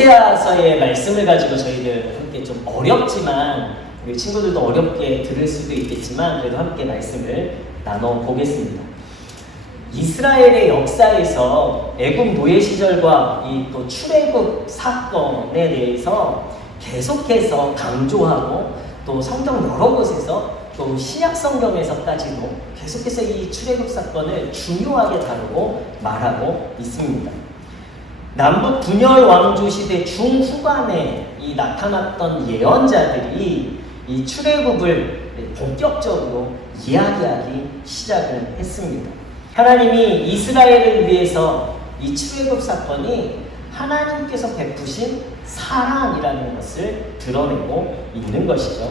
호세아서의 말씀을 가지고 저희들 함께 좀 어렵지만 우리 친구들도 어렵게 들을 수도 있겠지만 그래도 함께 말씀을 나눠보겠습니다. 이스라엘의 역사에서 애굽 노예 시절과 이 또 출애굽 사건에 대해서 계속해서 강조하고 또 성경 여러 곳에서 또 신약 성경에서까지도 계속해서 이 출애굽 사건을 중요하게 다루고 말하고 있습니다. 남북 분열 왕조 시대 중후반에 이 나타났던 예언자들이 이 출애굽을 본격적으로 이야기하기 시작을 했습니다. 하나님이 이스라엘을 위해서 이 출애굽 사건이 하나님께서 베푸신 사랑이라는 것을 드러내고 있는 것이죠.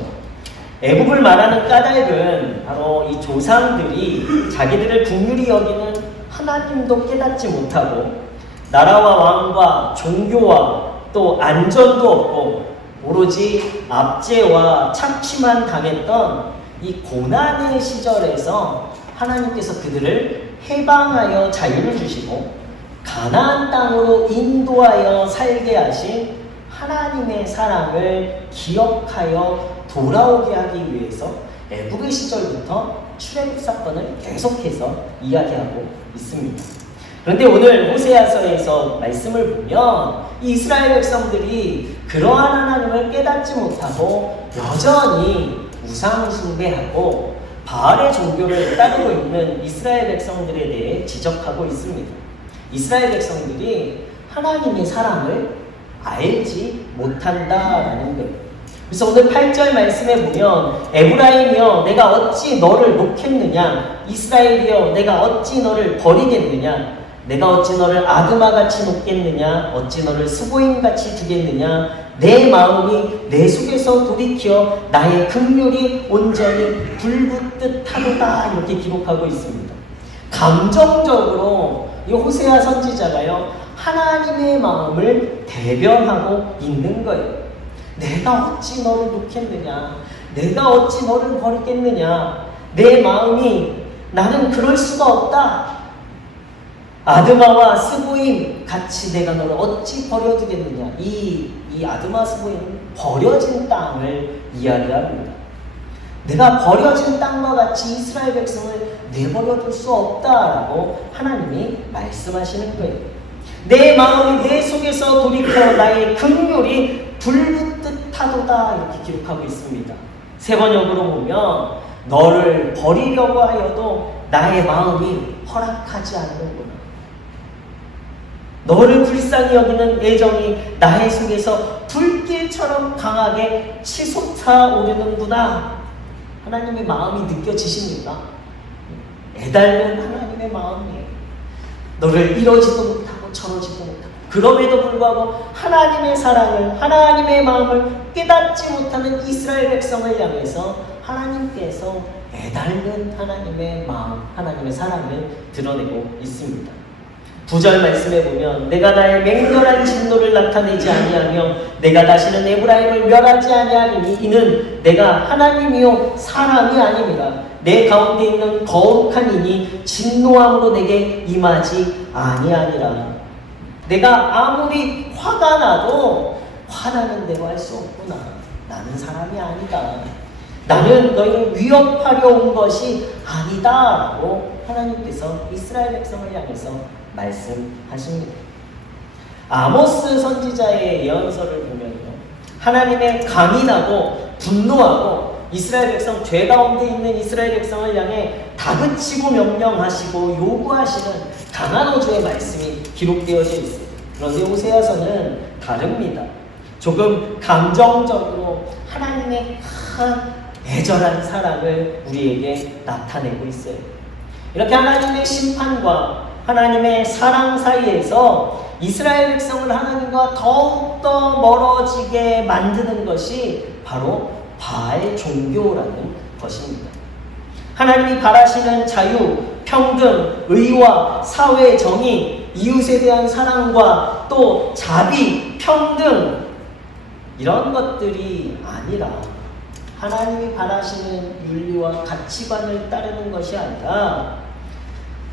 애굽을 말하는 까닭은 바로 이 조상들이 자기들을 긍휼히 여기는 하나님도 깨닫지 못하고 나라와 왕과 종교와 또 안전도 없고 오로지 압제와 착취만 당했던 이 고난의 시절에서 하나님께서 그들을 해방하여 자유를 주시고 가나안 땅으로 인도하여 살게 하신 하나님의 사랑을 기억하여 돌아오게 하기 위해서 애굽의 시절부터 출애굽 사건을 계속해서 이야기하고 있습니다. 그런데 오늘 호세아서에서 말씀을 보면 이 이스라엘 백성들이 그러한 하나님을 깨닫지 못하고 여전히 우상 숭배하고 바알의 종교를 따르고 있는 이스라엘 백성들에 대해 지적하고 있습니다. 이스라엘 백성들이 하나님의 사랑을 알지 못한다라는 거예요. 그래서 오늘 8절 말씀에 보면 에브라임이여 내가 어찌 너를 놓겠느냐, 이스라엘이여 내가 어찌 너를 버리겠느냐, 내가 어찌 너를 아드마같이 놓겠느냐, 어찌 너를 스보임같이 두겠느냐, 내 마음이 내 속에서 돌이켜 나의 긍휼이 온전히 불붙듯 하도다, 이렇게 기록하고 있습니다. 감정적으로 이 호세아 선지자가요 하나님의 마음을 대변하고 있는 거예요. 내가 어찌 너를 놓겠느냐, 내가 어찌 너를 버리겠느냐, 내 마음이 나는 그럴 수가 없다. 아드마와 스보임 같이 내가 너를 어찌 버려두겠느냐. 이 아드마 스보임은 버려진 땅을 이야기합니다. 내가 버려진 땅과 같이 이스라엘 백성을 내버려둘 수 없다라고 하나님이 말씀하시는 거예요. 내 마음이 내 속에서 돌이켜 나의 긍휼이 불붙듯 하도다, 이렇게 기록하고 있습니다. 세 번역으로 보면 너를 버리려고 하여도 나의 마음이 허락하지 않는구나. 너를 불쌍히 여기는 애정이 나의 속에서 불길처럼 강하게 치솟아 오르는구나. 하나님의 마음이 느껴지십니까? 애달는 하나님의 마음이에요. 너를 이러지도 못하고 저러지도 못하고 그럼에도 불구하고 하나님의 사랑을, 하나님의 마음을 깨닫지 못하는 이스라엘 백성을 향해서 하나님께서 애달는 하나님의 마음, 하나님의 사랑을 드러내고 있습니다. 9절 말씀에 보면 내가 나의 맹렬한 진노를 나타내지 아니하며 내가 다시는 에브라임을 멸하지 아니하리니 이는 내가 하나님이요 사람이 아님이라. 내 가운데 있는 거룩한 이니 진노함으로 내게 임하지 아니하니라. 내가 아무리 화가 나도 화나는 대로 할 수 없구나. 나는 사람이 아니다. 나는 너희를 위협하려 온 것이 아니다 라고 하나님께서 이스라엘 백성을 향해서 말씀하십니다. 아모스 선지자의 예언서를 보면요, 하나님의 강인하고 분노하고 이스라엘 백성, 죄 가운데 있는 이스라엘 백성을 향해 다그치고 명령하시고 요구하시는 강한 어조의 말씀이 기록되어져 있어요. 그런데 호세아서는 다릅니다. 조금 감정적으로 하나님의 큰 애절한 사랑을 우리에게 나타내고 있어요. 이렇게 하나님의 심판과 하나님의 사랑 사이에서 이스라엘 백성을 하나님과 더욱더 멀어지게 만드는 것이 바로 바알 종교라는 것입니다. 하나님이 바라시는 자유, 평등, 의와 사회 정의, 이웃에 대한 사랑과 또 자비, 평등, 이런 것들이 아니라 하나님이 바라시는 윤리와 가치관을 따르는 것이 아니라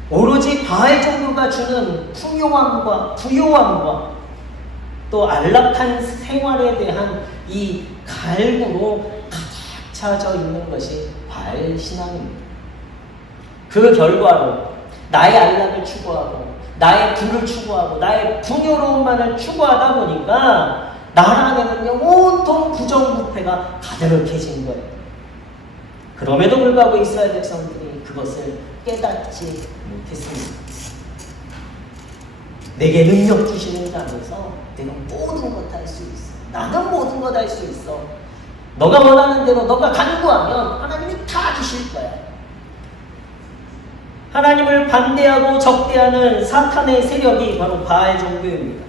오로지 바알 종교가 주는 풍요함과 부요함과 또 안락한 생활에 대한 이 갈구로 가득 차져 있는 것이 바알 신앙입니다. 그 결과로 나의 안락을 추구하고 나의 부를 추구하고 나의 풍요로움만을 추구하다 보니까 나라 안에는요 온통 부정부패가 가득해진 거예요. 그럼에도 불구하고 이스라엘 백성들이 그것을 깨닫지 못했습니다. 내게 능력 주시는 자 안에서 내가 모든 것 할 수 있어. 나는 모든 것 할 수 있어. 너가 원하는 대로 너가 간구하면 하나님이 다 주실 거야. 하나님을 반대하고 적대하는 사탄의 세력이 바로 바알 종교입니다.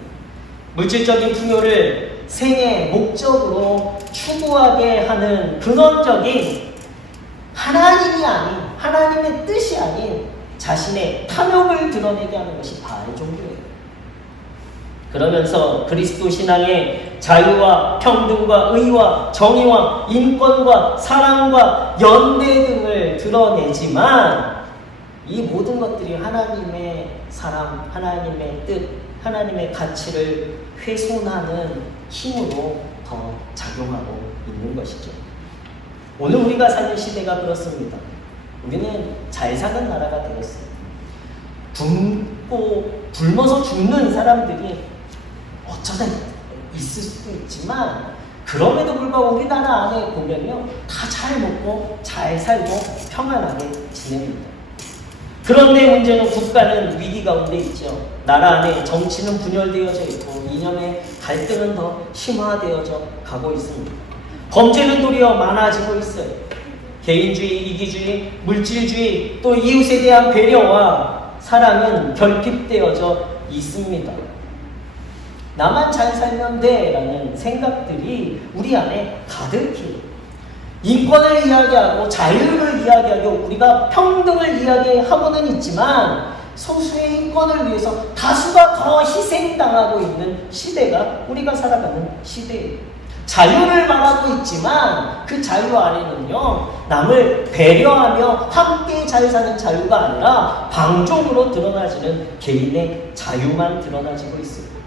물질적인 풍요를 생의 목적으로 추구하게 하는 근원적인 하나님이 아닌, 하나님의 뜻이 아닌 자신의 탐욕을 드러내게 하는 것이 바알 종교예요. 그러면서 그리스도 신앙의 자유와 평등과 의와 정의와 인권과 사랑과 연대 등을 드러내지만 이 모든 것들이 하나님의 사랑, 하나님의 뜻, 하나님의 가치를 훼손하는 힘으로 더 작용하고 있는 것이죠. 오늘 우리가 사는 시대가 그렇습니다. 우리는 잘 사는 나라가 되었어요. 굶어서 죽는 사람들이 어쩌다 있을 수도 있지만 그럼에도 불구하고 우리나라 안에 보면요 다 잘 먹고 잘 살고 평안하게 지냅니다. 그런데 문제는 국가는 위기 가운데 있죠. 나라 안에 정치는 분열되어져 있고 이념의 갈등은 더 심화되어져 가고 있습니다. 범죄는 도리어 많아지고 있어요. 개인주의, 이기주의, 물질주의, 또 이웃에 대한 배려와 사랑은 결핍되어져 있습니다. 나만 잘 살면 돼 라는 생각들이 우리 안에 가득해요. 인권을 이야기하고 자유를 이야기하고 우리가 평등을 이야기하고는 있지만 소수의 인권을 위해서 다수가 더 희생당하고 있는 시대가 우리가 살아가는 시대예요. 자유를 말하고 있지만 그 자유 안에는요 남을 배려하며 함께 잘 사는 자유가 아니라 방종으로 드러나지는 개인의 자유만 드러나지고 있습니다.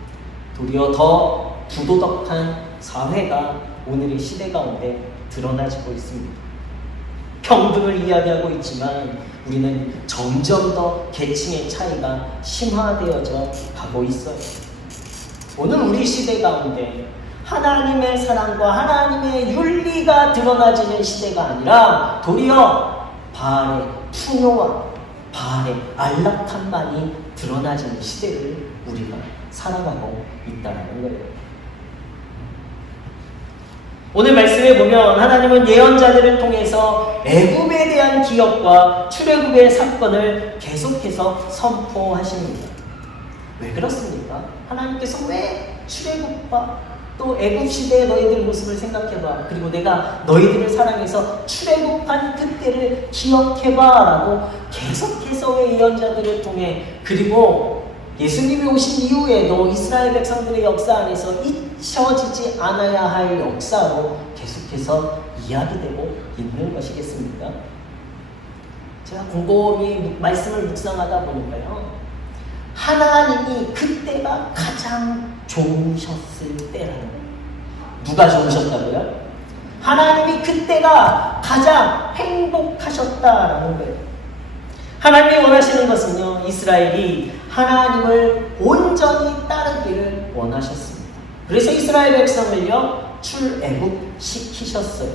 도리어 더 부도덕한 사회가 오늘의 시대 가운데 드러나지고 있습니다. 평등을 이야기하고 있지만 우리는 점점 더 계층의 차이가 심화되어져 가고 있어요. 오늘 우리 시대 가운데 하나님의 사랑과 하나님의 윤리가 드러나지는 시대가 아니라 도리어 바알의 풍요와 바알의 안락함만이 드러나지는 시대를 우리가 살아가고 있다는 거예요. 오늘 말씀에 보면 하나님은 예언자들을 통해서 애굽에 대한 기억과 출애굽의 사건을 계속해서 선포하십니다. 왜 그렇습니까? 하나님께서 왜 출애굽과 또 애굽 시대의 너희들 모습을 생각해봐. 그리고 내가 너희들을 사랑해서 출애굽한 그때를 기억해봐 라고 계속해서 왜 예언자들을 통해 그리고 예수님이 오신 이후에도 이스라엘 백성들의 역사 안에서 잊혀지지 않아야 할 역사로 계속해서 이야기되고 있는 것이겠습니까? 제가 곰곰이 말씀을 묵상하다 보니까요. 하나님이 그때가 가장 좋으셨을 때라는 거예요. 누가 좋으셨다고요? 하나님이 그때가 가장 행복하셨다라는 거예요. 하나님이 원하시는 것은요, 이스라엘이 하나님을 온전히 따르기를 원하셨습니다. 그래서 이스라엘 백성을요, 출애굽 시키셨어요.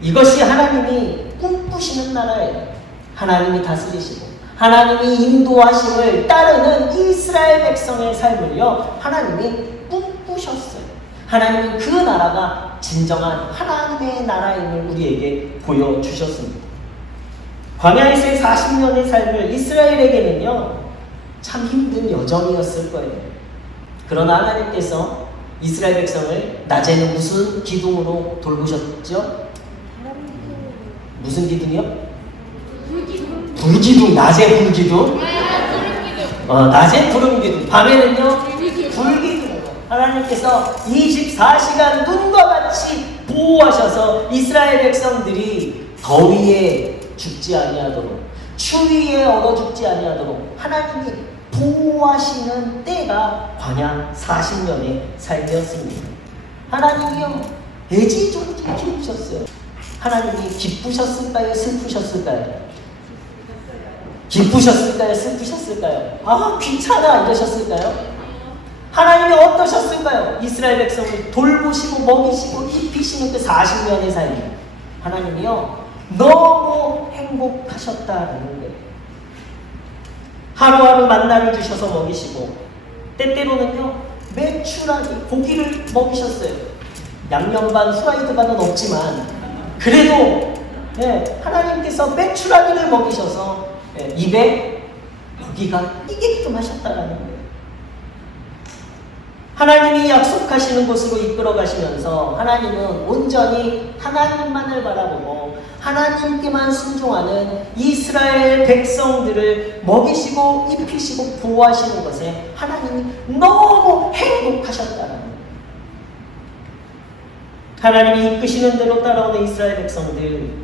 이것이 하나님이 꿈꾸시는 나라예요. 하나님이 다스리시고 하나님이 인도하심을 따르는 이스라엘 백성의 삶을요, 하나님이 꿈꾸셨어요. 하나님은 그 나라가 진정한 하나님의 나라임을 우리에게 보여주셨습니다. 광야에서의 40년의 삶을 이스라엘에게는요, 참 힘든 여정이었을 거예요. 그러나 하나님께서 이스라엘 백성을 낮에는 무슨 기둥으로 돌보셨죠? 무슨 기둥이요? 불기둥. 불기둥. 낮에 불기둥. 낮에 구름기둥. 밤에는요? 불기둥. 하나님께서 24시간 눈과 같이 보호하셔서 이스라엘 백성들이 더위에 죽지 아니하도록, 추위에 얼어 죽지 아니하도록 하나님이 보호하시는 때가 광야 40년의 삶이었습니다. 하나님이요 애지중지 키우셨어요. 하나님이 기쁘셨을까요? 슬프셨을까요? 기쁘셨을까요? 슬프셨을까요? 아 귀찮아 이러셨을까요? 하나님이 어떠셨을까요? 이스라엘 백성을 돌보시고 먹이시고 입히시는 그 40년의 삶, 하나님이요 너무 행복하셨다는 거예요. 하루하루 만나를 주셔서 먹이시고 때때로는요 메추라기 고기를 먹이셨어요. 양념 반 후라이드 반은 없지만 그래도 하나님께서 메추라기를 먹이셔서 입에 고기가 띄게끔 하셨다라는 거예요. 하나님이 약속하시는 곳으로 이끌어 가시면서 하나님은 온전히 하나님만을 바라보고 하나님께만 순종하는 이스라엘 백성들을 먹이시고 입히시고 보호하시는 것에 하나님이 너무 행복하셨다는 거예요. 하나님이 이끄시는 대로 따라오는 이스라엘 백성들,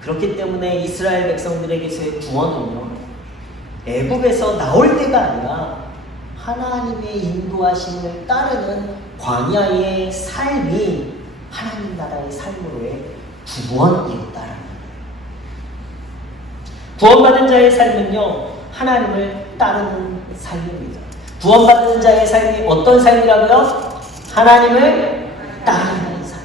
그렇기 때문에 이스라엘 백성들에게서의 구원은요 애국에서 나올 때가 아니라 하나님의 인도하심을 따르는 광야의 삶이 하나님 나라의 삶으로의 구원이었다라는 거예요. 구원받은 자의 삶은요 하나님을 따르는 삶입니다. 구원받은 자의 삶이 어떤 삶이라고요? 하나님을 따르는 삶.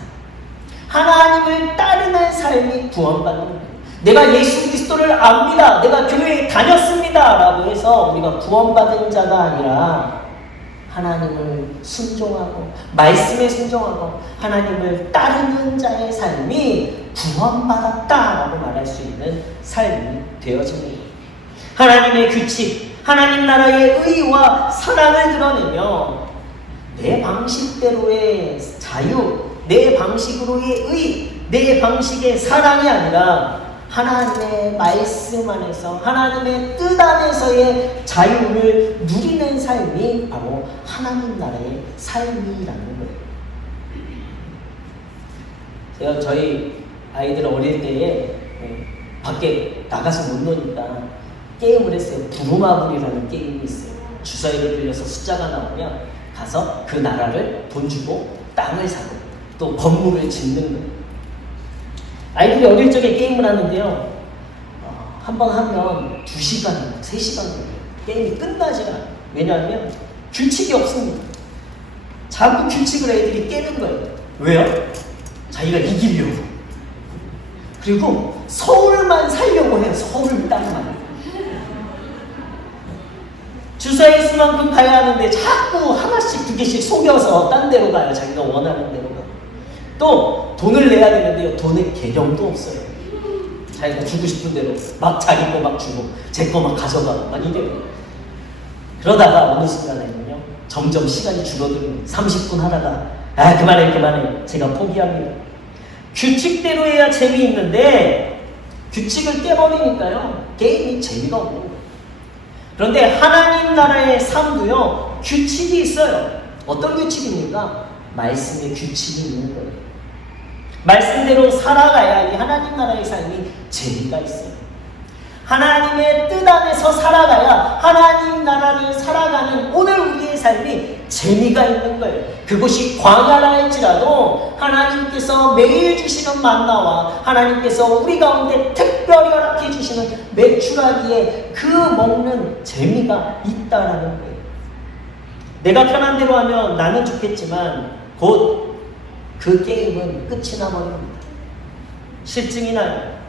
하나님을 따르는 삶이 구원받는 거예요. 내가 예수 그리스도를 압니다. 내가 교회에 다녔습니다. 라고 해서 우리가 구원받은 자가 아니라 하나님을 순종하고 말씀에 순종하고 하나님을 따르는 자의 삶이 구원받았다라고 말할 수 있는 삶이 되어집니다. 하나님의 규칙, 하나님 나라의 의와 사랑을 드러내며 내 방식대로의 자유, 내 방식으로의 의, 내 방식의 사랑이 아니라 하나님의 말씀 안에서 하나님의 뜻 안에서의 자유를 누리는 삶이 바로 하나님 나라의 삶이라는 거예요. 제가 저희 아이들 어릴 때에 밖에 나가서 못 노니까 게임을 했어요. 부루마블이라는 게임이 있어요. 주사위를 빌려서 숫자가 나오면 가서 그 나라를 돈 주고 땅을 사고 또 건물을 짓는 거예요. 아이들이 어릴 적에 게임을 하는데요. 한 번 하면 2시간, 3시간 게임이 끝나지 않아요. 왜냐하면 규칙이 없습니다. 자꾸 규칙을 애들이 깨는 거예요. 왜요? 자기가 이기려고. 그리고 서울만 살려고 해요. 서울 땅만. 주사위 수만큼 가야 하는데 자꾸 하나씩 2개씩 속여서 딴 데로 가요. 자기가 원하는 데로 가요. 또 돈을 내야 되는데요. 돈의 개념도 없어요. 자기가 주고 싶은 대로 막 자기 거 막 주고 제 거 막 가져가고 막 이래요. 그러다가 어느 순간에는요. 점점 시간이 줄어들고 30분 하다가 그만해 제가 포기합니다. 규칙대로 해야 재미있는데 규칙을 깨버리니까요. 게임이 재미가 없는 거예요. 그런데 하나님 나라의 삶도요. 규칙이 있어요. 어떤 규칙입니까? 말씀의 규칙이 있는 거예요. 말씀대로 살아가야 이 하나님 나라의 삶이 재미가 있어요. 하나님의 뜻 안에서 살아가야 하나님 나라를 살아가는 오늘 우리의 삶이 재미가 있는 거예요. 그것이 광야라 할지라도 하나님께서 매일 주시는 만나와 하나님께서 우리 가운데 특별히 허락해 주시는 메추라기에 그 먹는 재미가 있다라는 거예요. 내가 편한 대로 하면 나는 좋겠지만 곧 그 게임은 끝이 나버립니다. 실증이 나요.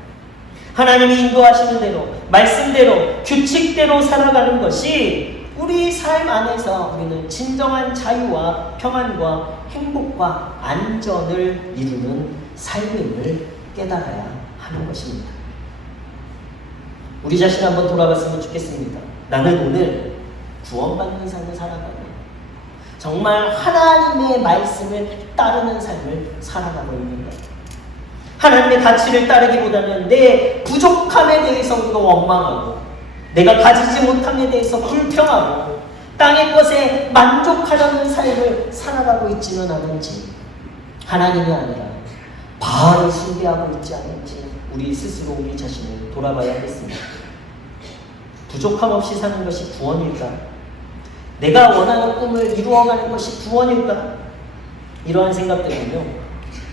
하나님이 인도하시는 대로, 말씀대로, 규칙대로 살아가는 것이 우리 삶 안에서 우리는 진정한 자유와 평안과 행복과 안전을 이루는 삶임을 깨달아야 하는 것입니다. 우리 자신 한번 돌아봤으면 좋겠습니다. 나는 오늘 구원받는 삶을 살아가고 정말 하나님의 말씀을 따르는 삶을 살아가고 있는 거예요. 하나님의 가치를 따르기보다는 내 부족함에 대해서 우리가 원망하고 내가 가지지 못함에 대해서 불평하고 땅의 것에 만족하려는 삶을 살아가고 있지는 않은지, 하나님이 아니라 바알을 숭배하고 있지 않은지 우리 스스로 우리 자신을 돌아봐야 하겠습니다. 부족함 없이 사는 것이 구원일까? 내가 원하는 꿈을 이루어가는 것이 구원일까? 이러한 생각들은요,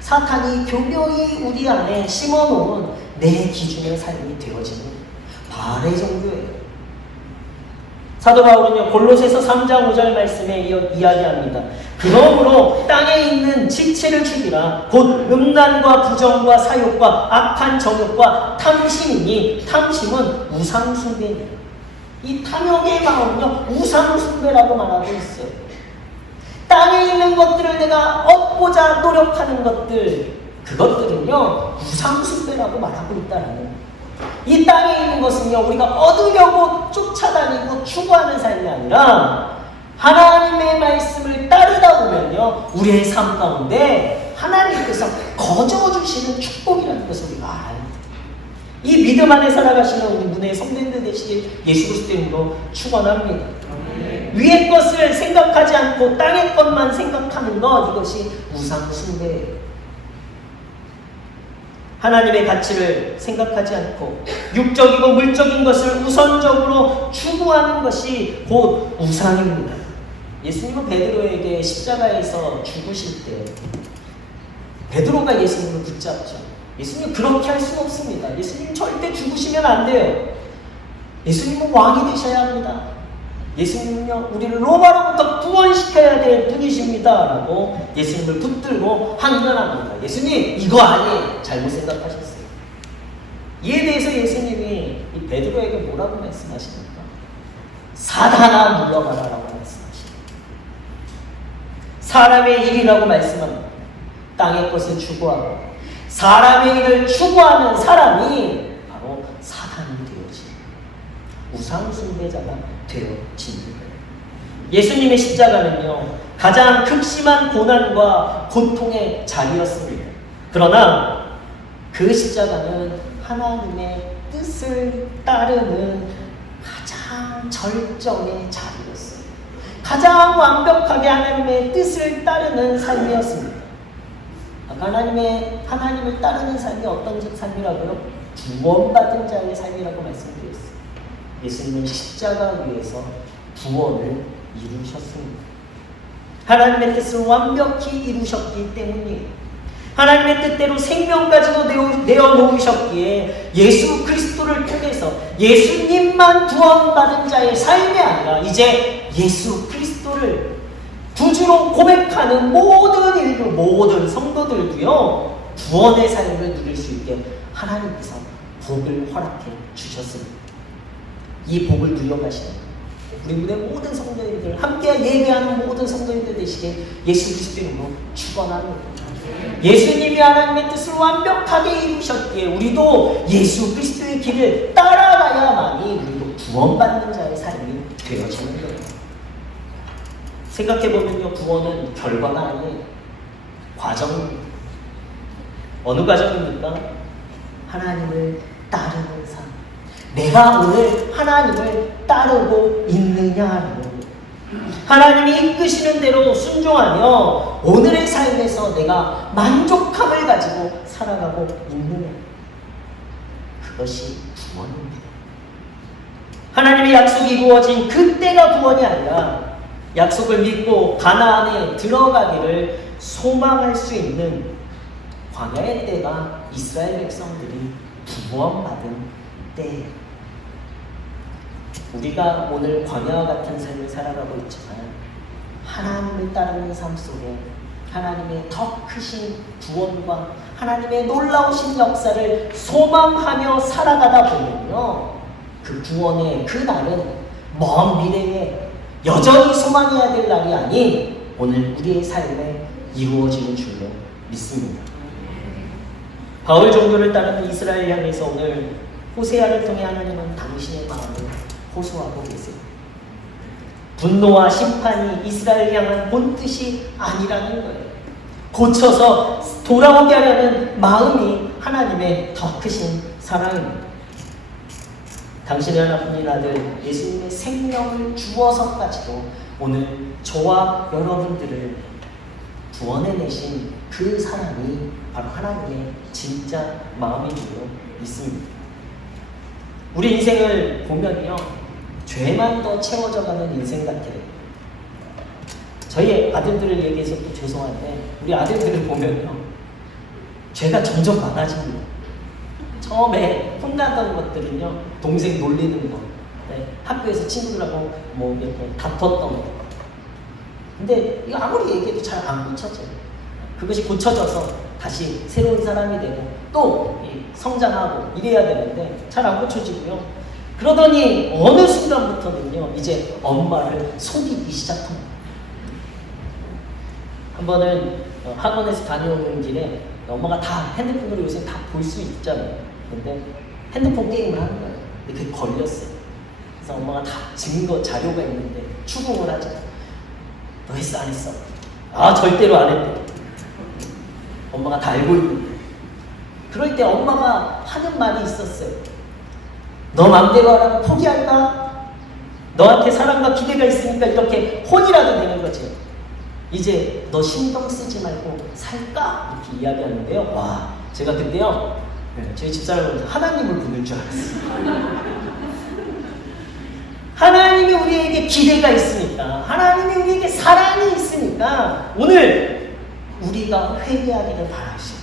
사탄이 교묘히 우리 안에 심어놓은 내 기준의 삶이 되어지는 발의 정도예요. 사도 바울은요, 골로새서 3장 5절 말씀에 이야기합니다. 그러므로 땅에 있는 지체를 죽이라. 곧 음란과 부정과 사욕과 악한 정욕과 탐심이니 탐심은 우상숭배니라. 이 탐욕의 마음은요, 우상숭배라고 말하고 있어요. 땅에 있는 것들을 내가 얻고자 노력하는 것들, 그것들은요, 우상숭배라고 말하고 있다라는 거예요. 이 땅에 있는 것은요, 우리가 얻으려고 쫓아다니고 추구하는 삶이 아니라 하나님의 말씀을 따르다 보면요, 우리의 삶 가운데 하나님께서 거저주시는 축복이라는 것을 우리가 알아야 돼요. 이 믿음 안에 살아가시는 우리 문의 성도님들 되시길 예수 그리스도 이름으로 축원합니다. 위의 것을 생각하지 않고 땅의 것만 생각하는 것, 이것이 우상 숭배예요. 하나님의 가치를 생각하지 않고 육적이고 물적인 것을 우선적으로 추구하는 것이 곧 우상입니다. 예수님은 베드로에게 십자가에서 죽으실 때 베드로가 예수님을 붙잡죠. 예수님 그렇게 할 수는 없습니다. 예수님 절대 죽으시면 안 돼요. 예수님은 왕이 되셔야 합니다. 예수님은요, 우리를 로마로부터 구원시켜야 될 분이십니다 라고 예수님을 붙들고 항변합니다. 예수님 이거 아니에요. 잘못 생각하셨어요. 이에 대해서 예수님이 이 베드로에게 뭐라고 말씀하십니까? 사단아 물러가라 라고 말씀하십니다. 사람의 일이라고 말씀합니다. 땅의 것을 추구하고 사람의 일을 추구하는 사람이 바로 사단이 되어집니다. 우상숭배자가 되어지는 거예요. 예수님의 십자가는요, 가장 극심한 고난과 고통의 자리였습니다. 그러나 그 십자가는 하나님의 뜻을 따르는 가장 절정의 자리였어요. 가장 완벽하게 하나님의 뜻을 따르는 삶이었습니다. 하나님을 따르는 삶이 어떤 삶이라고요? 구원받은 자의 삶이라고 말씀드렸어요. 예수님은 십자가 위에서 구원을 이루셨습니다. 하나님의 뜻을 완벽히 이루셨기 때문이에요. 하나님의 뜻대로 생명까지도 내어놓으셨기에 예수 그리스도를 통해서 예수님만 구원받은 자의 삶이 아니라 이제 예수 그리스도를 구주로 고백하는 모든 인류, 모든 성도들도요, 구원의 삶을 누릴 수 있게 하나님께서 복을 허락해 주셨습니다. 이 복을 누려가시는 우리 문의 모든 성도님들, 함께 예배하는 모든 성도님들 되시게 예수 그리스도 이름으로 축원합니다. 예수님이 하나님의 뜻을 완벽하게 이루셨기에 우리도 예수 그리스도의 길을 따라가야만이 우리도 구원받는 자의 삶이 되어지는 거예요. 생각해보면요, 구원은 결과가 아니에요. 과정입니다. 어느 과정입니까? 하나님을 따르는 삶. 내가 오늘 하나님을 따르고 있느냐라는 거예요. 하나님이 이끄시는 대로 순종하며 오늘의 삶에서 내가 만족함을 가지고 살아가고 있느냐. 그것이 구원입니다. 하나님의 약속이 이루어진 그때가 구원이 아니라 약속을 믿고 가나안에 들어가기를 소망할 수 있는 광야의 때가 이스라엘 백성들이 구원받은 때예요. 우리가 오늘 광야와 같은 삶을 살아가고 있지만 하나님을 따르는 삶 속에 하나님의 더 크신 구원과 하나님의 놀라우신 역사를 소망하며 살아가다 보면요, 그 구원의 그 날은 먼 미래에 여전히 소망해야 될 날이 아닌 오늘 우리의 삶에 이루어지는 줄로 믿습니다. 바울 종교를 따르는 이스라엘 향해서 오늘 호세아를 통해 하나님은 당신의 마음을 호소하고 계세요. 분노와 심판이 이스라엘 향한 본뜻이 아니라는 거예요. 고쳐서 돌아오게 하려는 마음이 하나님의 더 크신 사랑입니다. 당신의 하나뿐인 아들 예수님의 생명을 주어서까지도 오늘 저와 여러분들을 구원해내신 그 사랑이 바로 하나님의 진짜 마음인 줄로 믿습니다. 우리 인생을 보면요, 죄만 더 채워져가는 인생 같아요. 저희 아들들을 얘기해서 또 죄송한데 우리 아들들을 보면요, 죄가 점점 많아집니다. 처음에 혼나던 것들은요, 동생 놀리는 거, 네, 학교에서 친구들하고 뭐 이렇게 다퉜던 거. 근데 이거 아무리 얘기해도 잘 안 고쳐져요. 그것이 고쳐져서 다시 새로운 사람이 되고 또 성장하고 이래야 되는데 잘 안 고쳐지고요. 그러더니 어느 순간부터는요, 이제 엄마를 속이기 시작합니다. 한 번은 학원에서 다녀오는 길에 엄마가 다 핸드폰으로 요새 다 볼 수 있잖아요. 근데 핸드폰 게임을 하는 거예요. 근데 그게 걸렸어요. 그래서 엄마가 다 증거 자료가 있는데 추궁을 하죠. 너 했어 안 했어? 아 절대로 안 했대. 엄마가 다 알고 있는데. 그럴 때 엄마가 하는 말이 있었어요. 너 맘대로 하라고 포기할까? 너한테 사랑과 기대가 있으니까 이렇게 혼이라도 되는 거지. 이제 너 신경 쓰지 말고 살까? 이렇게 이야기하는데요. 와, 제가 그때요, 저희 집사람은 하나님을 부를 줄 알았어요. 하나님이 우리에게 기대가 있으니까, 하나님이 우리에게 사랑이 있으니까 오늘 우리가 회개하기를 바라시고,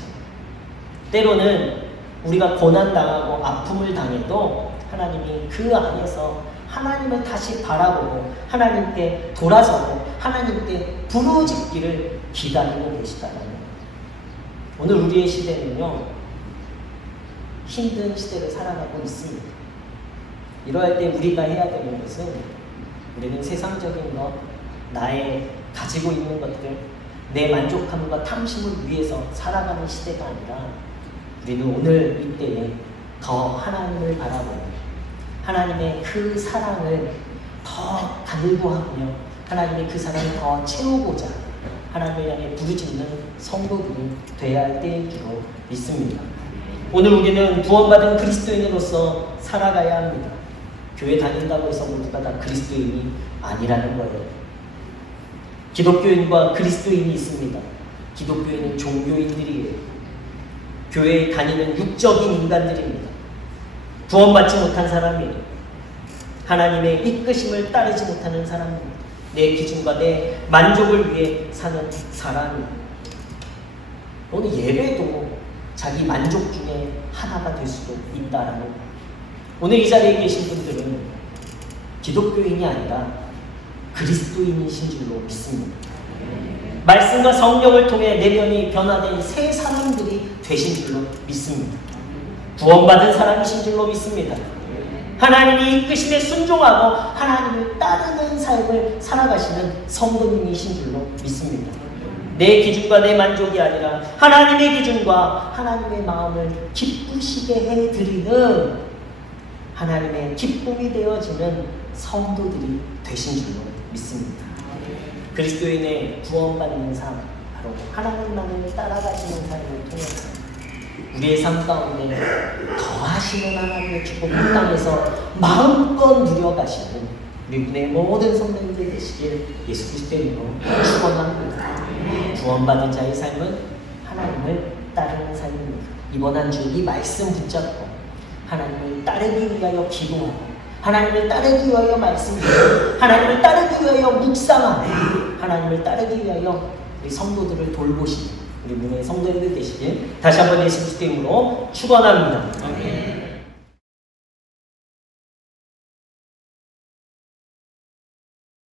때로는 우리가 고난당하고 아픔을 당해도 하나님이 그 안에서 하나님을 다시 바라보고 하나님께 돌아서고 하나님께 부르짖기를 기다리고 계시다는, 오늘 우리의 시대는요, 힘든 시대를 살아가고 있습니다. 이러할 때 우리가 해야 되는 것은, 우리는 세상적인 것, 나의 가지고 있는 것들, 내 만족함과 탐심을 위해서 살아가는 시대가 아니라, 우리는 오늘 이때에 더 하나님을 바라보고 하나님의 그 사랑을 더 간구하며 하나님의 그 사랑을 더 채우고자 하나님을 향해 부르짖는 성도들이 되어야 할 때일 줄로 믿습니다. 오늘 우리는 구원받은 그리스도인으로서 살아가야 합니다. 교회 다닌다고 해서 모두가 다 그리스도인이 아니라는 거예요. 기독교인과 그리스도인이 있습니다. 기독교인은 종교인들이에요. 교회에 다니는 육적인 인간들입니다. 구원받지 못한 사람이에요. 하나님의 이끄심을 따르지 못하는 사람입니다. 내 기준과 내 만족을 위해 사는 사람입니다. 오늘 예배도 자기 만족 중에 하나가 될 수도 있다라는 거예요. 오늘 이 자리에 계신 분들은 기독교인이 아니라 그리스도인이신 줄로 믿습니다. 말씀과 성령을 통해 내면이 변화된 새 사람들이 되신 줄로 믿습니다. 구원받은 사람이신 줄로 믿습니다. 하나님이 이끄심에 순종하고 하나님을 따르는 삶을 살아가시는 성도님이신 줄로 믿습니다. 내 기준과 내 만족이 아니라 하나님의 기준과 하나님의 마음을 기쁘시게 해드리는, 하나님의 기쁨이 되어지는 성도들이 되신 줄로 믿습니다. 그리스도인의 구원받는 삶, 바로 하나님만을 따라가시는 삶을 통해서 우리의 삶 가운데 더하시는 하나님의 축복, 이 땅에서 마음껏 누려가시는 우리 분의 모든 성도님들 되시길 예수 그리스도의 이름으로 축원합니다. 구원받은 자의 삶은 하나님을 따르는 삶입니다. 이번 한 주 이 말씀 붙잡고 하나님을 따르기 위하여 기도하고, 하나님을 따르기 위하여 말씀드리고, 하나님을 따르기 위하여 묵상하고, 하나님을 따르기 위하여 우리 성도들을 돌보시는 우리 문의 성도님들 되시길 다시 한번 예수 그리스도의 이름으로 축원합니다.